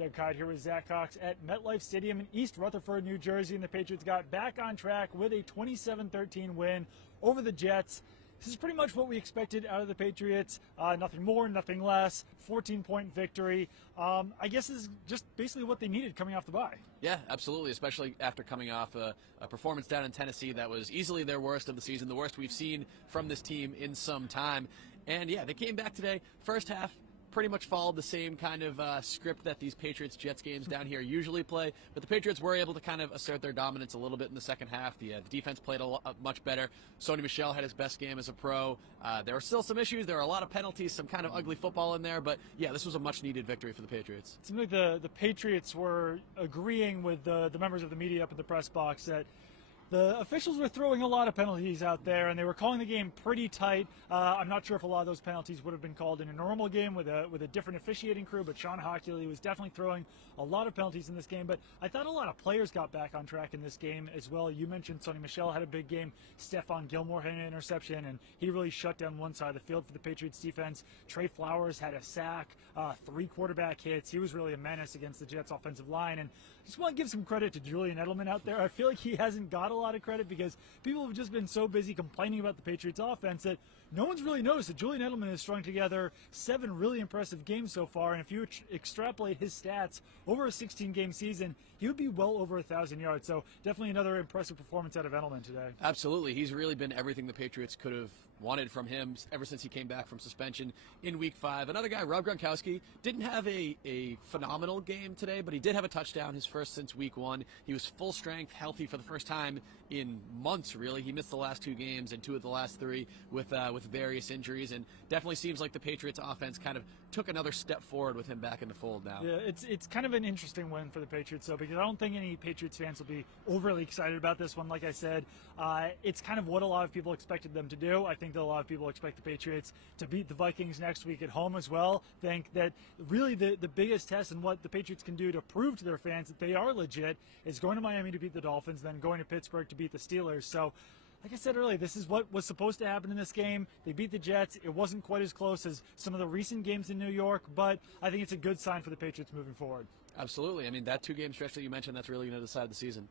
Doug Kite here with Zach Cox at MetLife Stadium in East Rutherford, New Jersey, and the Patriots got back on track with a 27-13 win over the Jets. This is pretty much what we expected out of the Patriots. Nothing more, nothing less. 14-point victory. I guess this is just basically what they needed coming off the bye. Yeah, absolutely, especially after coming off a performance down in Tennessee that was easily their worst of the season, the worst we've seen from this team in some time. And yeah, they came back today. First half, pretty much followed the same kind of script that these Patriots-Jets games down here usually play, but the Patriots were able to kind of assert their dominance a little bit in the second half. The defense played much better. Sony Michel had his best game as a pro. There were still some issues. There were a lot of penalties, some kind of ugly football in there, but yeah, this was a much-needed victory for the Patriots. It seemed like the Patriots were agreeing with the members of the media up in the press box that the officials were throwing a lot of penalties out there, and they were calling the game pretty tight. I'm not sure if a lot of those penalties would have been called in a normal game with a different officiating crew, but Sean Hockley was definitely throwing a lot of penalties in this game. But I thought a lot of players got back on track in this game as well. You mentioned Sony Michel had a big game. Stephon Gilmore had an interception, and he really shut down one side of the field for the Patriots defense. Trey Flowers had a sack, 3 quarterback hits. He was really a menace against the Jets offensive line. And I just want to give some credit to Julian Edelman out there. I feel like he hasn't got a lot of credit because people have just been so busy complaining about the Patriots offense that no one's really noticed that Julian Edelman has strung together 7 really impressive games so far, and if you extrapolate his stats over a 16-game season, he would be well over 1,000 yards. So definitely another impressive performance out of Edelman today. Absolutely. He's really been everything the Patriots could have wanted from him ever since he came back from suspension in Week 5. Another guy, Rob Gronkowski, didn't have a phenomenal game today, but he did have a touchdown, his first since Week 1. He was full strength, healthy for the first time in months, really. He missed the last 2 games and 2 of the last 3 with various injuries, and definitely seems like the Patriots offense kind of took another step forward with him back in the fold now. Yeah, it's kind of an interesting win for the Patriots, though, because I don't think any Patriots fans will be overly excited about this one. Like I said, it's kind of what a lot of people expected them to do. I think that a lot of people expect the Patriots to beat the Vikings next week at home as well. Think that really the biggest test and what the Patriots can do to prove to their fans that they are legit is going to Miami to beat the Dolphins, then going to Pittsburgh to beat the Steelers. So, like I said earlier, this is what was supposed to happen in this game. They beat the Jets. It wasn't quite as close as some of the recent games in New York, but I think it's a good sign for the Patriots moving forward. Absolutely. I mean, that 2-game stretch that you mentioned, that's really going to decide the season.